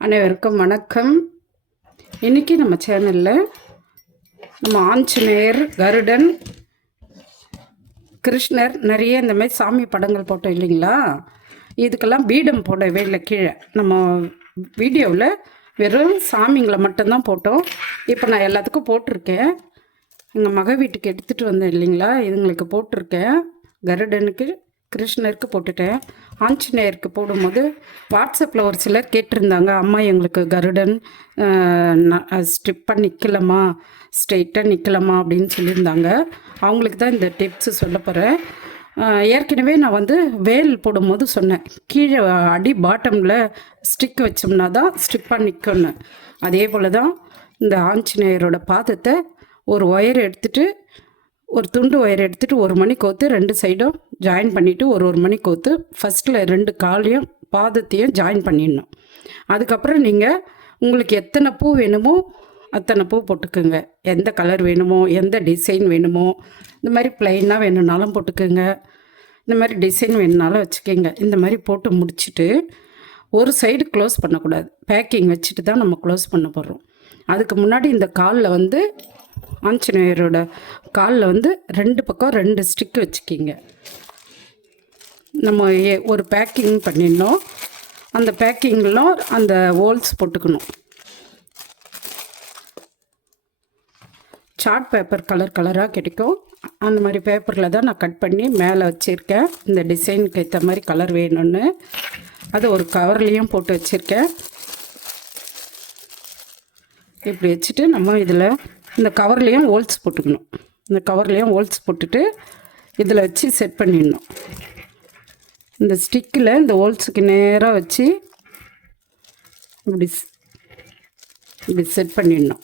அனைவருக்கும் வணக்கம். இன்றைக்கி நம்ம சேனலில் நம்ம ஆஞ்சநேயர், கருடன், கிருஷ்ணர் நிறைய இந்த மாதிரி சாமி படங்கள் போட்டோம் இல்லைங்களா. இதுக்கெல்லாம் பீடம் போடவே இல்லை. கீழே நம்ம வீடியோவில் வெறும் சாமிங்களை மட்டும்தான் போட்டோம். இப்போ நான் எல்லாத்துக்கும் போட்டிருக்கேன். எங்கள் மக வீட்டுக்கு எடுத்துகிட்டு வந்தேன் இல்லைங்களா, இதுங்களுக்கு போட்டிருக்கேன். கருடனுக்கு, கிருஷ்ணருக்கு போட்டுட்டேன். ஆஞ்சநேயருக்கு போடும்போது வாட்ஸ்அப்பில் ஒரு சிலர் கேட்டிருந்தாங்க, அம்மா எங்களுக்கு கருடன் ஸ்ட்ரிப்பாக நிற்கலாமா, ஸ்ட்ரெயிட்டாக நிற்கலாமா அப்படின்னு சொல்லியிருந்தாங்க. அவங்களுக்கு தான் இந்த டிப்ஸு சொல்ல போகிறேன். ஏற்கனவே நான் வேல் போடும்போது சொன்னேன், கீழே அடி பாட்டமில் ஸ்டிக் வச்சோம்னா தான் ஸ்ட்ரிப்பாக நிற்கணும். அதே போல் தான் இந்த ஆஞ்சநேயரோட பாதத்தை ஒரு ஒயர் எடுத்துகிட்டு, ஒரு துண்டு ஒயர் எடுத்துகிட்டு ஒரு மணி கோத்து 2 சைடும் ஜாயின் பண்ணிவிட்டு ஒரு மணி கோத்து ஃபஸ்ட்டில் 2 காலையும் பாதத்தையும் ஜாயின் பண்ணிடணும். அதுக்கப்புறம் நீங்கள் உங்களுக்கு எத்தனை பூ வேணுமோ அத்தனை பூ போட்டுக்குங்க. எந்த கலர் வேணுமோ, எந்த டிசைன் வேணுமோ, இந்த மாதிரி ப்ளைனாக வேணும்னாலும் போட்டுக்குங்க, இந்த மாதிரி டிசைன் வேணுனாலும் வச்சுக்கோங்க. இந்த மாதிரி போட்டு முடிச்சுட்டு ஒரு சைடு க்ளோஸ் பண்ணக்கூடாது. பேக்கிங் வச்சுட்டு தான் நம்ம க்ளோஸ் பண்ண போகிறோம். அதுக்கு முன்னாடி இந்த காலில் ஆஞ்சநேயரோட காலில் 2 பக்கம் 2 ஸ்டிக்கு வச்சுக்கிங்க. நம்ம ஒரு பேக்கிங் பண்ணிடணும். அந்த பேக்கிங்கில் அந்த ஹோல்ஸ் போட்டுக்கணும். சார்ட் பேப்பர் கலராக கிடைக்கும். அந்த மாதிரி பேப்பரில் தான் நான் கட் பண்ணி மேலே வச்சுருக்கேன். இந்த டிசைனுக்கு ஏற்ற மாதிரி கலர் வேணும்னு அது ஒரு கவர்லேயும் போட்டு வச்சுருக்கேன். இப்படி வச்சுட்டு நம்ம இதில் இந்த கவர்லேயும் ஹோல்ஸ் போட்டுக்கணும். இந்த கவர்லேயும் ஹோல்ஸ் போட்டுட்டு இதில் வச்சு செட் பண்ணிடணும். இந்த ஸ்டிக்கில் இந்த ஹோல்ஸுக்கு நேராக வச்சு இப்படி செட் பண்ணிடணும்.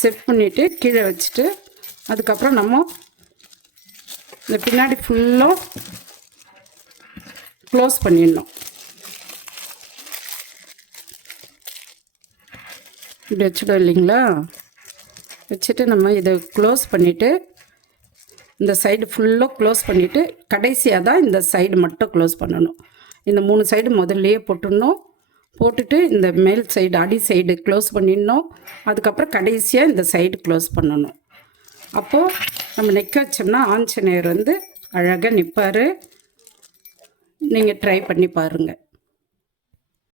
செட் பண்ணிவிட்டு கீழே வச்சுட்டு அதுக்கப்புறம் நம்ம இந்த பின்னாடி ஃபுல்லாக க்ளோஸ் பண்ணிடணும். இப்படி வச்சுட்டோம் இல்லைங்களா. வச்சுட்டு நம்ம இதை க்ளோஸ் பண்ணிவிட்டு இந்த சைடு ஃபுல்லாக க்ளோஸ் பண்ணிவிட்டு கடைசியாக தான் இந்த சைடு மட்டும் க்ளோஸ் பண்ணணும். இந்த 3 சைடு முதல்லையே போட்டுடணும். போட்டுட்டு இந்த மேல் சைடு அடி சைடு க்ளோஸ் பண்ணிடணும். அதுக்கப்புறம் கடைசியாக இந்த சைடு க்ளோஸ் பண்ணணும். அப்போது நம்ம நிற்க வச்சோம்னா ஆஞ்சநேயர் அழகாக நிற்பார். நீங்கள் ட்ரை பண்ணி பாருங்கள்.